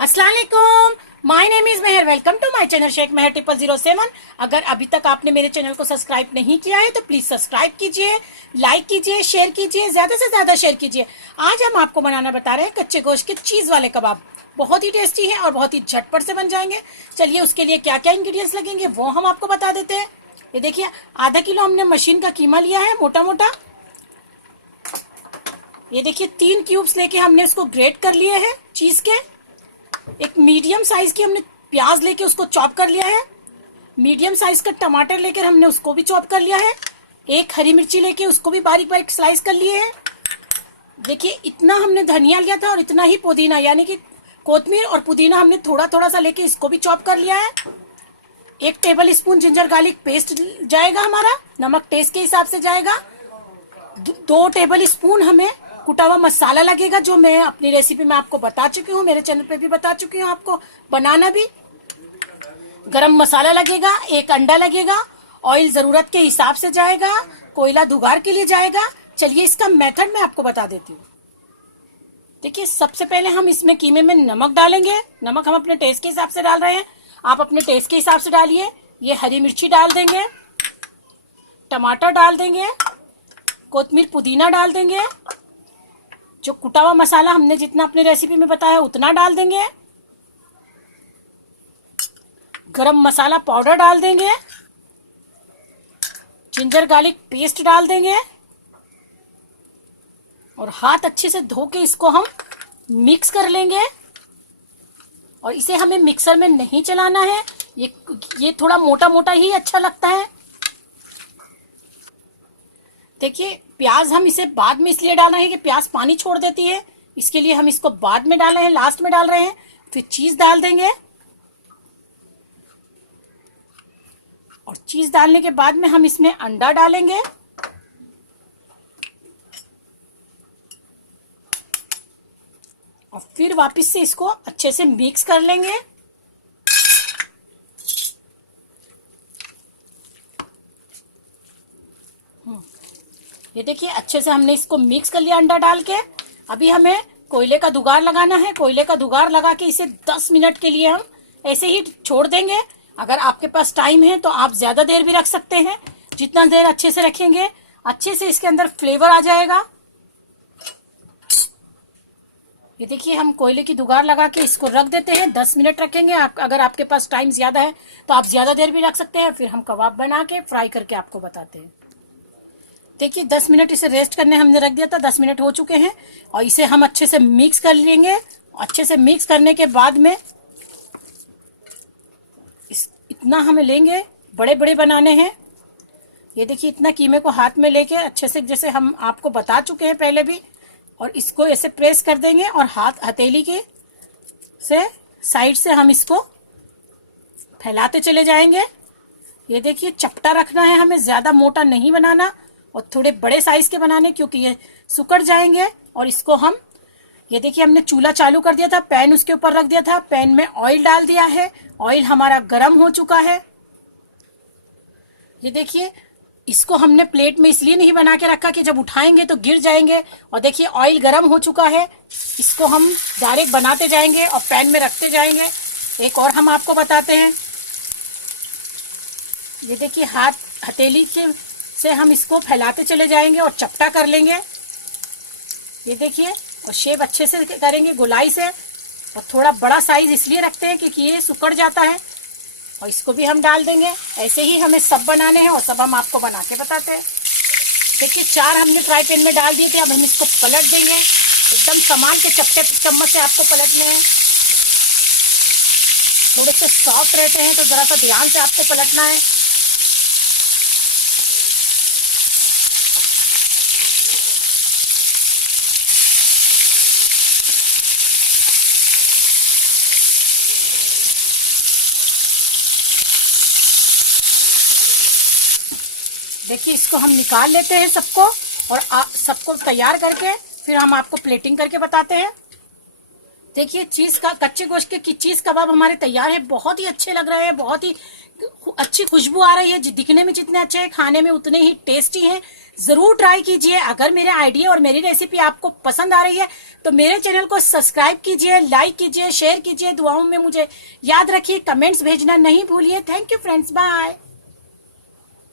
अस्सलाम वालेकुम। My name is Meher. Welcome to my channel Sheikh Meher 0007। अगर अभी तक आपने मेरे चैनल को सब्सक्राइब नहीं किया है तो प्लीज सब्सक्राइब कीजिए, लाइक कीजिए, शेयर कीजिए, ज्यादा से ज्यादा शेयर कीजिए। आज हम आपको बनाना बता रहे हैं कच्चे गोश्त के चीज वाले कबाब। बहुत ही टेस्टी है और बहुत ही झटपट से बन जाएंगे। चलिए उसके लिए क्या क्या इंग्रेडिएंट्स लगेंगे वो हम आपको बता देते हैं। ये देखिए, आधा किलो हमने मशीन का कीमा लिया है, मोटा मोटा। ये देखिए, 3 क्यूब्स लेके हमने उसको ग्रेट कर लिए हैं चीज के। एक मीडियम साइज की हमने प्याज लेके उसको चॉप कर लिया है। मीडियम साइज का टमाटर लेकर हमने उसको भी चॉप कर लिया है। एक हरी मिर्ची लेके उसको भी बारीक बारीक स्लाइस कर लिए है। देखिए, इतना हमने धनिया लिया था और इतना ही पुदीना, यानी कि कोतमीर और पुदीना हमने थोड़ा थोड़ा सा लेके इसको भी चॉप कर लिया है। 1 table spoon ginger garlic paste जाएगा हमारा। नमक टेस्ट के हिसाब से जाएगा। 2 टेबल स्पून हमें कुटा हुआ मसाला लगेगा, जो मैं अपनी रेसिपी में आपको बता चुकी हूँ, मेरे चैनल पे भी बता चुकी हूँ आपको बनाना भी। गरम मसाला लगेगा, 1 अंडा लगेगा। ऑयल जरूरत के हिसाब से जाएगा, कोयला दुगार के लिए जाएगा। चलिए इसका मेथड मैं आपको बता देती हूँ। देखिए, सबसे पहले हम इसमें कीमे में नमक डालेंगे। नमक हम अपने टेस्ट के हिसाब से डाल रहे हैं, आप अपने टेस्ट के हिसाब से डालिए। ये हरी मिर्ची डाल देंगे, टमाटर डाल देंगे, कोतमीर पुदीना डाल देंगे। जो कुटा हुआ मसाला हमने जितना अपनी रेसिपी में बताया उतना डाल देंगे। गरम मसाला पाउडर डाल देंगे। जिंजर गार्लिक पेस्ट डाल देंगे और हाथ अच्छे से धो के इसको हम मिक्स कर लेंगे। और इसे हमें मिक्सर में नहीं चलाना है, ये थोड़ा मोटा मोटा ही अच्छा लगता है। देखिए, प्याज हम इसे बाद में इसलिए डाल रहे हैं कि प्याज पानी छोड़ देती है, इसके लिए हम इसको बाद में डाल रहे हैं, लास्ट में डाल रहे हैं। फिर चीज डाल देंगे और चीज डालने के बाद में हम इसमें अंडा डालेंगे और फिर वापस से इसको अच्छे से मिक्स कर लेंगे। ये देखिए, अच्छे से हमने इसको मिक्स कर लिया अंडा डाल के। अभी हमें कोयले का दुगार लगाना है। कोयले का दुगार लगा के इसे 10 मिनट के लिए हम ऐसे ही छोड़ देंगे। अगर आपके पास टाइम है तो आप ज्यादा देर भी रख सकते हैं। जितना देर अच्छे से रखेंगे, अच्छे से इसके अंदर फ्लेवर आ जाएगा। ये देखिए, हम कोयले की दुगार लगा के इसको रख देते हैं। 10 मिनट रखेंगे। अगर आपके पास टाइम ज्यादा है तो आप ज्यादा देर भी रख सकते हैं। फिर हम कबाब बना के फ्राई करके आपको बताते हैं। देखिए, 10 मिनट इसे रेस्ट करने हमने रख दिया था। 10 मिनट हो चुके हैं और इसे हम अच्छे से मिक्स कर लेंगे। अच्छे से मिक्स करने के बाद में इतना हमें लेंगे, बड़े बड़े बनाने हैं। ये देखिए, इतना कीमे को हाथ में लेके अच्छे से, जैसे हम आपको बता चुके हैं पहले भी, और इसको ऐसे प्रेस कर देंगे और हथेली के से साइड से हम इसको फैलाते चले जाएंगे। ये देखिए, चपटा रखना है हमें, ज्यादा मोटा नहीं बनाना और थोड़े बड़े साइज के बनाने, क्योंकि ये सुकड़ जाएंगे। और इसको हम, ये देखिए, हमने चूल्हा चालू कर दिया था, पैन उसके ऊपर रख दिया था, पैन में ऑयल डाल दिया है। ऑयल हमारा गर्म हो चुका है। ये देखिए, इसको हमने प्लेट में इसलिए नहीं बना के रखा कि जब उठाएंगे तो गिर जाएंगे। और देखिए, ऑयल गर्म हो चुका है। इसको हम डायरेक्ट बनाते जाएंगे और पैन में रखते जाएंगे। एक और हम आपको बताते हैं। ये देखिए, हथेली से हम इसको फैलाते चले जाएंगे और चपटा कर लेंगे। ये देखिए, और शेप अच्छे से करेंगे गोलाई से। और थोड़ा बड़ा साइज इसलिए रखते हैं क्योंकि ये सिकुड़ जाता है। और इसको भी हम डाल देंगे। ऐसे ही हमें सब बनाने हैं और सब हम आपको बना के बताते हैं। देखिए, 4 हमने फ्राई पैन में डाल दिए थे। अब हम इसको पलट देंगे। एकदम संभाल के चपटे चम्मच से आपको पलटने हैं। थोड़े से सॉफ्ट रहते हैं तो जरा सा ध्यान से आपको पलटना है। देखिए, इसको हम निकाल लेते हैं सबको और सबको तैयार करके फिर हम आपको प्लेटिंग करके बताते हैं। देखिए चीज का कच्चे गोश्त के चीज कबाब हमारे तैयार है। बहुत ही अच्छे लग रहे हैं, बहुत ही अच्छी खुशबू आ रही है। दिखने में जितने अच्छे हैं खाने में उतने ही टेस्टी हैं। जरूर ट्राई कीजिए। अगर मेरे आइडिया और मेरी रेसिपी आपको पसंद आ रही है तो मेरे चैनल को सब्सक्राइब कीजिए, लाइक कीजिए, शेयर कीजिए। दुआओं में मुझे याद रखिए, कमेंट्स भेजना नहीं भूलिए। Thank you friends, bye.